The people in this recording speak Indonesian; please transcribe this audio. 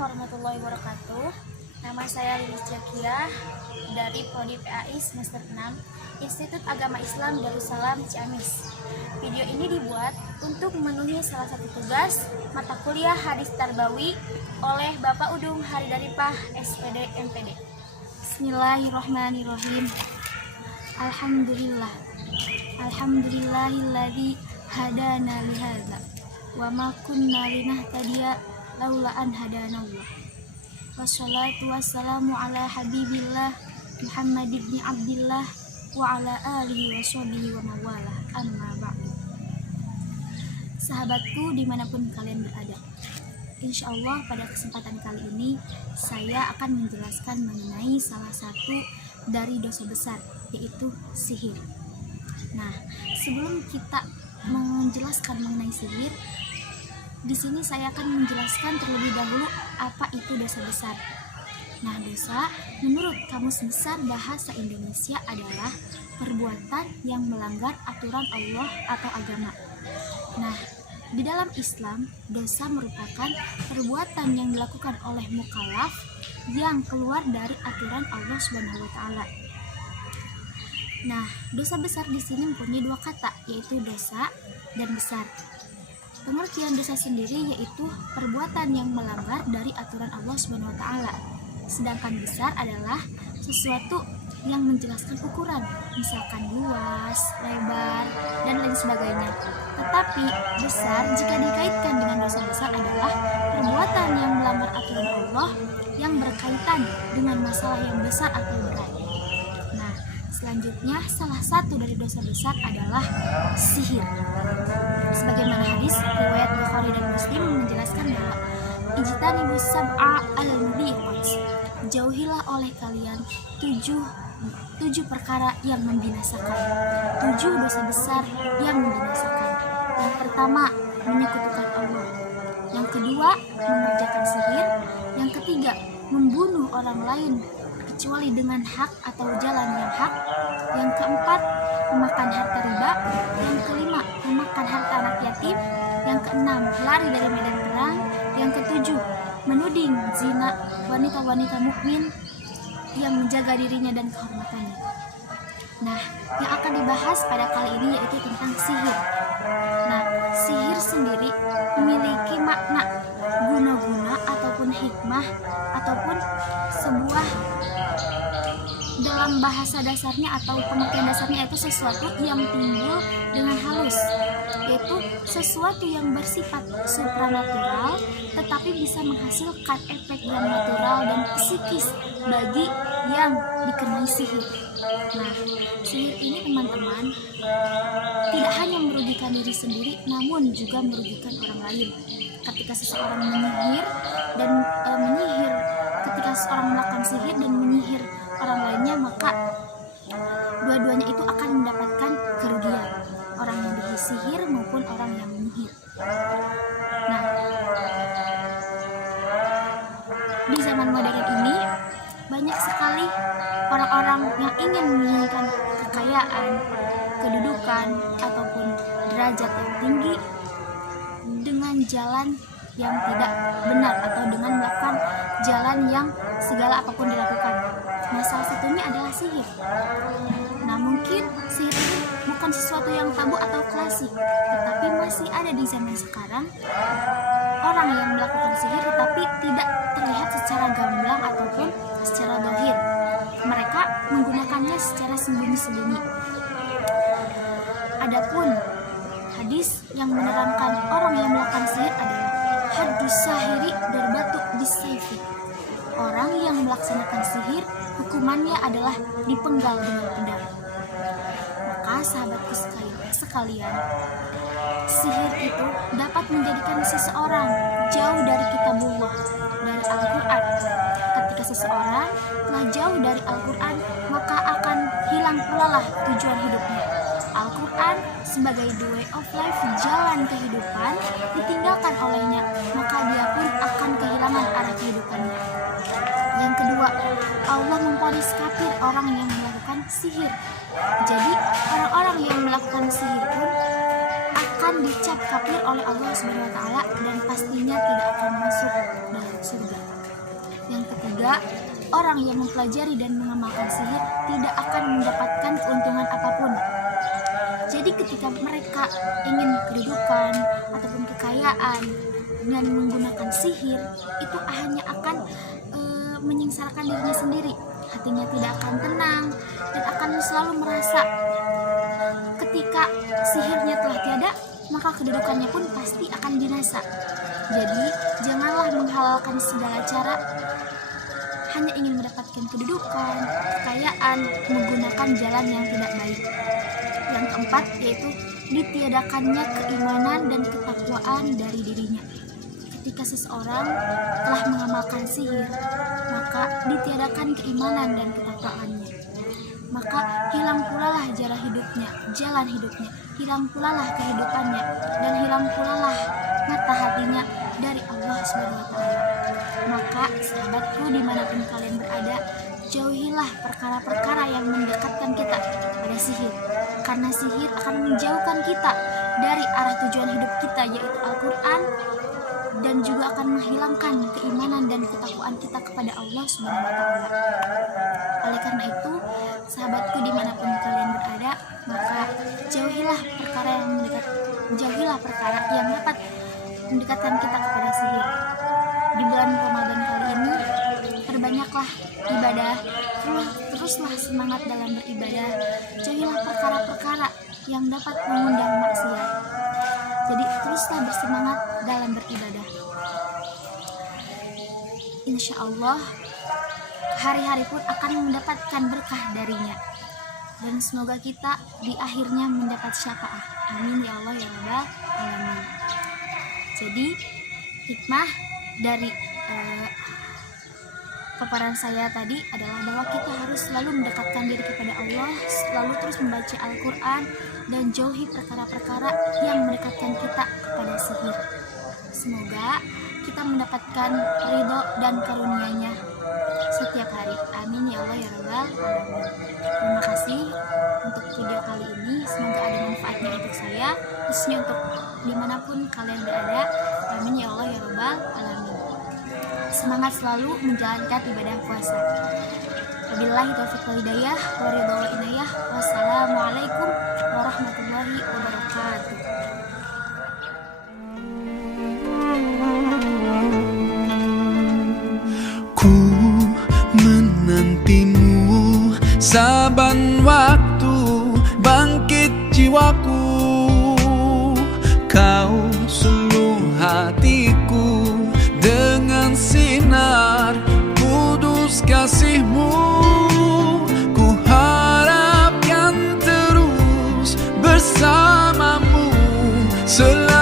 warahmatullahi wabarakatuh. Nama saya Lilis Jakiah dari Prodi PAI semester 6, Institut Agama Islam Darussalam Ciamis. Video ini dibuat untuk memenuhi salah satu tugas mata kuliah Hadis Tarbawi oleh Bapak Udung Haridaripah SPD MPD. Bismillahirrahmanirrahim. Alhamdulillah. Alhamdulillahilladzi hadana lihadza wa ma kunna linahtadiya laula an hadanallah. Wassalatu wassalamu ala habibillah Muhammad ibn Abdillah wa ala alihi wa sahbihi wa mawalah, amma ba'du. Sahabatku dimanapun kalian berada, insya Allah pada kesempatan kali ini saya akan menjelaskan mengenai salah satu dari dosa besar, yaitu sihir. Nah, sebelum kita menjelaskan mengenai sihir, di sini saya akan menjelaskan terlebih dahulu apa itu dosa besar. Nah, dosa menurut Kamus Besar Bahasa Indonesia adalah perbuatan yang melanggar aturan Allah atau agama. Nah, di dalam Islam, dosa merupakan perbuatan yang dilakukan oleh mukallaf yang keluar dari aturan Allah Subhanahu wa taala. Nah, dosa besar di sini mempunyai dua kata, yaitu dosa dan besar. Pengertian dosa sendiri yaitu perbuatan yang melanggar dari aturan Allah Subhanahu wa taala. Sedangkan besar adalah sesuatu yang menjelaskan ukuran, misalkan luas, lebar, dan lain sebagainya. Tetapi besar jika dikaitkan dengan dosa besar adalah perbuatan yang melanggar aturan Allah yang berkaitan dengan masalah yang besar atau berat. Nah, selanjutnya salah satu dari dosa besar adalah sihir. Sebagaimana hadis riwayat Bukhari dan Muslim menjelaskan bahwa ijtanibus sab'a al-mubiqat, jauhilah oleh kalian tujuh perkara yang membinasakan, 7 dosa besar yang membinasakan. Yang pertama, menyekutukan Allah. Yang kedua, mengerjakan sihir. Yang ketiga, membunuh orang lain kecuali dengan hak atau jalan yang hak. Yang keempat, memakan harta riba. Yang kelima, memakan harta anak yatim. Yang keenam, lari dari medan perang. Yang ketujuh, menuding zina wanita-wanita mukmin yang menjaga dirinya dan kehormatannya. Nah, yang akan dibahas pada kali ini yaitu tentang sihir. Nah, sihir sendiri memiliki makna, guna-guna ataupun hikmah ataupun sebuah dalam bahasa dasarnya atau pengertian dasarnya yaitu sesuatu yang timbul dengan halus, yaitu sesuatu yang bersifat supranatural tetapi bisa menghasilkan efek yang natural dan psikis bagi yang dikenai sihir. Nah, sihir ini teman-teman tidak hanya merugikan diri sendiri namun juga merugikan orang lain. Ketika seseorang menyihir dan ketika seseorang melakukan sihir dan menyihir orang lainnya, maka dua-duanya itu akan mendapatkan kerugian, orang yang disihir maupun orang yang menyihir. Nah, di zaman modern ini banyak sekali orang-orang yang ingin menginginkan kekayaan, kedudukan, ataupun derajat yang tinggi dengan jalan yang tidak benar atau dengan melakukan jalan yang segala apapun dilakukan. Nah, salah satunya adalah sihir. Nah, mungkin sihir ini bukan sesuatu yang tabu atau klasik, tetapi masih ada di zaman sekarang orang yang melakukan sihir tetapi tidak terlihat secara gamblang ataupun secara zahir. Mereka menggunakannya secara sembunyi-sembunyi. Adapun hadis yang menerangkan orang yang melakukan sihir adalah haddus sahiri darbatu bisayfi. Orang yang melaksanakan sihir hukumannya adalah dipenggal dengan pedang. Maka sahabatku sekalian, sihir itu dapat menjadikan seseorang jauh dari kitabullah, dari Al-Quran. Ketika seseorang telah jauh dari Al-Quran, maka akan hilang pula lah tujuan hidupnya. Al-Quran sebagai the way of life, jalan kehidupan, ditinggalkan olehnya, maka dia pun akan kehilangan arah kehidupannya. Yang kedua, Allah memvonis kafir orang yang melakukan sihir. Jadi orang-orang yang melakukan sihir pun akan dicap kafir oleh Allah Subhanahu wa taala dan pastinya tidak akan masuk dalam surga. Yang ketiga, orang yang mempelajari dan mengamalkan sihir tidak akan mendapatkan keuntungan apapun. Jadi ketika mereka ingin kedudukan ataupun kekayaan dan menggunakan sihir, itu hanya akan menyengsarakan dirinya sendiri. Hatinya tidak akan tenang dan akan selalu merasa ketika sihirnya telah tiada, maka kedudukannya pun pasti akan binasa. Jadi janganlah menghalalkan segala cara hanya ingin mendapatkan kedudukan, kekayaan, menggunakan jalan yang tidak baik. Yang keempat yaitu ditiadakannya keimanan dan ketakwaan dari dirinya. Ketika seseorang telah mengamalkan sihir, maka ditiadakan keimanan dan ketakwaannya. Maka hilang pula lah jalan hidupnya, hilang pula lah kehidupannya, dan hilang pula lah mata hatinya dari Allah SWT. Maka sahabatku, dimanapun kalian berada, jauhilah perkara-perkara yang mendekatkan kita pada sihir, karena sihir akan menjauhkan kita dari arah tujuan hidup kita, yaitu Al-Quran, dan juga akan menghilangkan keimanan dan ketakwaan kita kepada Allah SWT. Oleh karena itu, sahabatku, dimanapun kalian berada, maka jauhilah perkara yang dapat mendekatkan kita kepada sihir. Di bulan Ramadan kali ini, perbanyaklah ibadah, teruslah semangat dalam beribadah. Jauhilah perkara-perkara yang dapat mengundang maksiat. Jadi teruslah bersemangat dalam beribadah. Insya Allah hari-hari pun akan mendapatkan berkah darinya, dan semoga kita di akhirnya mendapat syafaat. Amin ya Allah ya Rabbal alamin. Jadi hikmah dari paparan saya tadi adalah bahwa kita harus selalu mendekatkan diri kepada Allah, selalu terus membaca Al-Quran, dan jauhi perkara-perkara yang mendekatkan kita kepada sihir. Semoga kita mendapatkan ridho dan karunia-Nya setiap hari. Amin ya Allah ya Rabbal alamin. Terima kasih untuk video kali ini. Semoga ada manfaatnya untuk saya, khususnya untuk dimanapun kalian berada. Amin ya Allah ya Rabbal alamin. Semangat selalu menjalankan ibadah puasa. Wabillahi taufiq wal hidayah, waridho wal inayah. Wassalamualaikum warahmatullahi wabarakatuh. Ku menantimu saban waktu, bangkit jiwaku. Kau suluh hatiku dengan sinar kudus kasih-Mu. Ku harapkan terus bersamamu selalu.